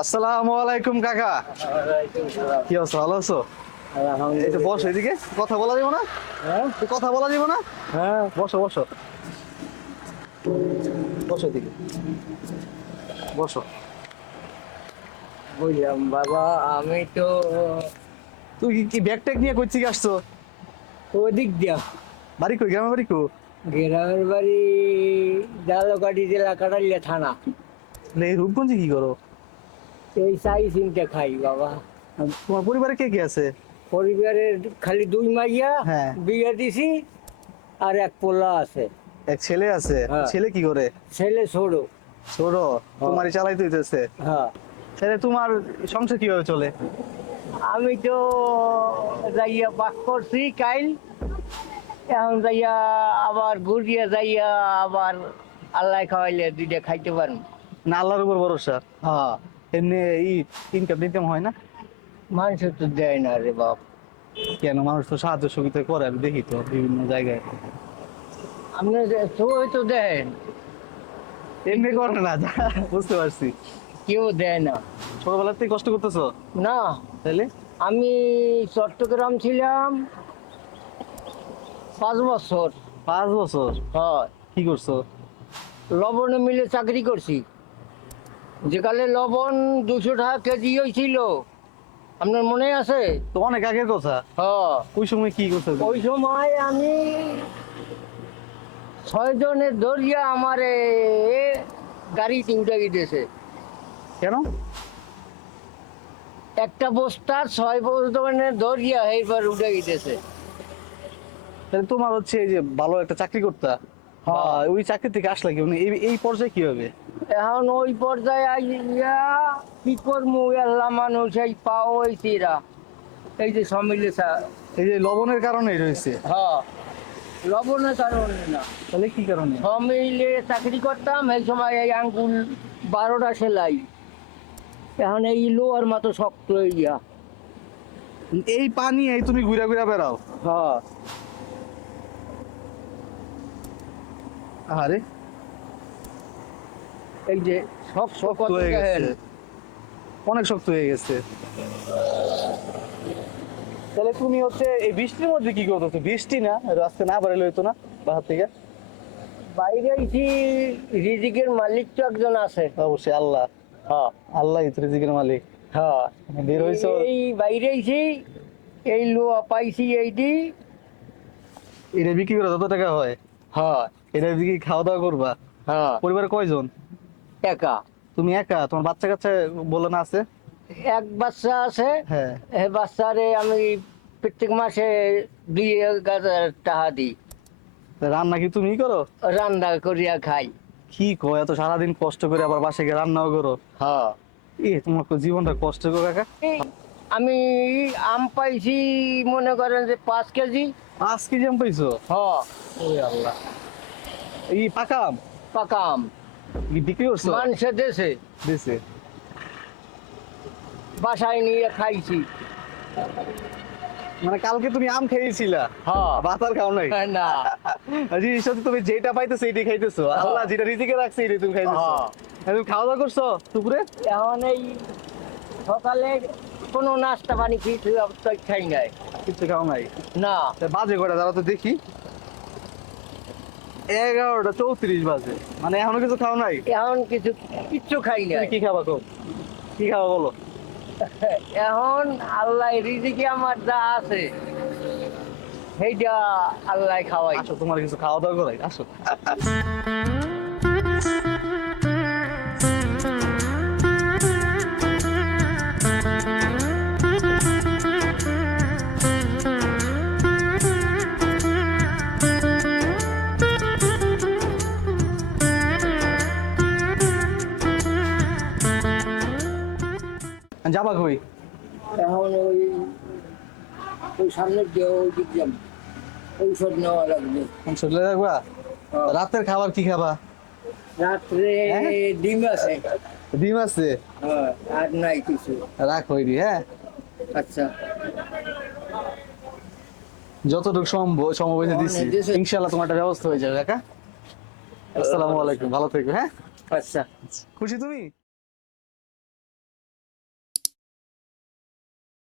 আসসালামু আলাইকুম কাকা। কি অবস্থা, ভালো আছো? এই তো বসো, এদিকে কথা বলা যাবে না? কথা বলা যাবে না? হ্যাঁ, বসো বসো বসো, এদিকে বসো। বুঝলাম বাবা। আমি তো তুই কি ব্যাগ ট্যাগ নিয়ে কই থেকে আসছো? ওদিক দিয়া বাড়ি কই, গ্রামের বাড়ি কো? গ্রামের বাড়ি জালকাঠি জেলা কাটালিয়া থানা। এই রূপগঞ্জে কি করো? এই চাই চিনতে খাই বাবা। তোমার পরিবারে কে কে আছে? পরিবারের খালি দুই মাইয়া, হ্যাঁ। বিয়ে দিছি, আর এক পোলা আছে। এক ছেলে আছে। হ্যাঁ। ছেলে কি করে? ছেলে ছোট। ছোট? তোমারই চালাইতে হইতেছে। হ্যাঁ, ছেলে, তোমার সংসার কিভাবে চলে? আমি তো যাইয়া বাক করছি কাইল, এখন যাইয়া আবার ঘুরিয়া যাইয়া আবার আল্লাহ খাওয়াইলে দুইটা খাইতে পারবো। না, আল্লাহর উপর ভরসা। হ্যাঁ, এমনি ইনকাম টিনকাম হয় না? মানুষ তো দেয় না রে বাপ। কেন, মানুষ তো সাহায্য সুবিধা করে, আমি দেখি তো বিভিন্ন জায়গায়। আপনি সবাই তো দেন, এমনি করে না, বুঝতে পারছি। কেউ দেয় না। ছোটবেলার থেকে কষ্ট করতেছো না, তাহলে? আমি চট্টগ্রাম ছিলাম 5 বছর। 5 বছর? হয়, কি করছো? লবণে মিলে চাকরি করছি। যেকালে লবণ 200 টাকা কেজি হয়েছিল, আপনার মনে আছে? তো অনেক আগের কথা। হ্যাঁ, ওই সময় কি করছো? ওই সময় আমি 6 জনের ধরিয়া আমারে গাড়িতে উঠে গিয়েছে। কেন? একটা বস্তার 6 জনের ধরিয়া এইবার উঠে গিয়েছে। তাহলে তোমার হচ্ছে এই যে ভালো একটা চাকরি করতা, হ্যাঁ। ওই চাকরি থেকে আসলে কি মানে এই পর্যায়ে কি হবে? এখন ওই পর্যায়ে আইয়া কি করবো, আল্লাহ মানুষ এই পাও ওই চিরা, এই যে সমিলে এই যে লবণের কারণেই রয়েছে? হ্যাঁ, লবণের কারণে না, তাহলে কি কারণে? সমিলে চাকরি করতাম এই সময়। এই আঙ্গুল 12টা সেলাই, এখন এই লোয়ার মতো শক্ত হইয়া। এই পানি এই তুমি ঘুরা ঘুরা বেড়াও? হ্যাঁ, আরে এই যে শক্ত শক্ত কত হয়ে দেখেন। গেছে, অনেক শক্ত হয়ে গেছে। তাহলে তুমি হচ্ছে এই বৃষ্টির মধ্যে কি করতো? বৃষ্টি না, রাস্তা না বাড়াইলে হইতো না বাহার থেকে? বাইরে আইছি, রিজিকের মালিক তো একজন আছে। অবশ্যই আল্লাহ। হ্যাঁ, আল্লাহ রিজিকের মালিক। হ্যাঁ, বের হইছো? এই বাইরে আইছি, এই লোয়া পাইছি এইটি। এটা বিক্রি করে যত টাকা হয়, হ্যাঁ, এটা বিক্রি খাওয়া দাওয়া করবা? হ্যাঁ, পরিবারে কয়জন? একা। তুমি একা? তোমার বাচ্চা কাচ্চা বলে না আছে? এক বাচ্চা আছে। হ্যাঁ। এই বাচ্চারে আমি প্রত্যেক মাসে 2,000 টাকা দিই, রান্না কি তুমি করো? রান্না করিয়া খাই। কি কো, এত সারাদিন কষ্ট করে আবার বাসায় গিয়ে রান্নাও করো? হ্যাঁ, তোমার তো জীবনটা কষ্ট গো কাকা। এই আমি আম পাইছি মনে করেন যে 5 কেজি। 5 কেজি আম পাইছো? হ্যাঁ, ওরে আল্লাহ। এই পাকা আম পাকা আম কি বিক্রি করছো? মানুষে দেশে দিছে? বাসায় নিয়ে খাইছি। মানে কালকে তুমি আম খেয়েছিলা, হ্যাঁ, ভাত আর খাও নাই? না। জিনিসটা তো তুমি যেটা পাইতেছো এইটাই খাইতেছো, আল্লাহ যেটা রিজিকে রাখছে এইটাই তুমি খাইতেছো। হ্যাঁ। তুমি খাওয়া দাওয়া করছো দুপুরে? এখন এই সকালে কোনো নাস্তা পানি কিছু খাই নাই। কিছু খাও নাই? না, তা বাজে কটা দাঁড়া তো দেখি। 11টা 34 বাজে, মানে এখনো কিছু খাও নাই? এখন কিচ্ছু খাই তুমি নাই। কি খাবা তো? কি খাবা বলো? এখন আল্লাহ রিজিকে আমার যা আছে সেইটা আল্লাহ খাওয়াই। আসো, তোমার কিছু খাওয়া দাওয়া করাই, আসো। যাবা কই? এখন ওই ওই সামনের দিয়ে ওই দিক যাম, ঔষধ নেওয়া লাগবে। চলে যাবা? রাতের খাবার কি খাবা? রাত্রে হ্যাঁ? ডিম আছে। ডিম আছে? হ্যাঁ, আর নাই কিছু। রাখ হইনি, হ্যাঁ। আচ্ছা, যতটুকু সম্ভব হয়েছে দিচ্ছি, ইনশাল্লাহ তোমার একটা ব্যবস্থা হয়ে যাবে কাকা। আসসালামু আলাইকুম, ভালো থেকো, হ্যাঁ। আচ্ছা। খুশি তুমি?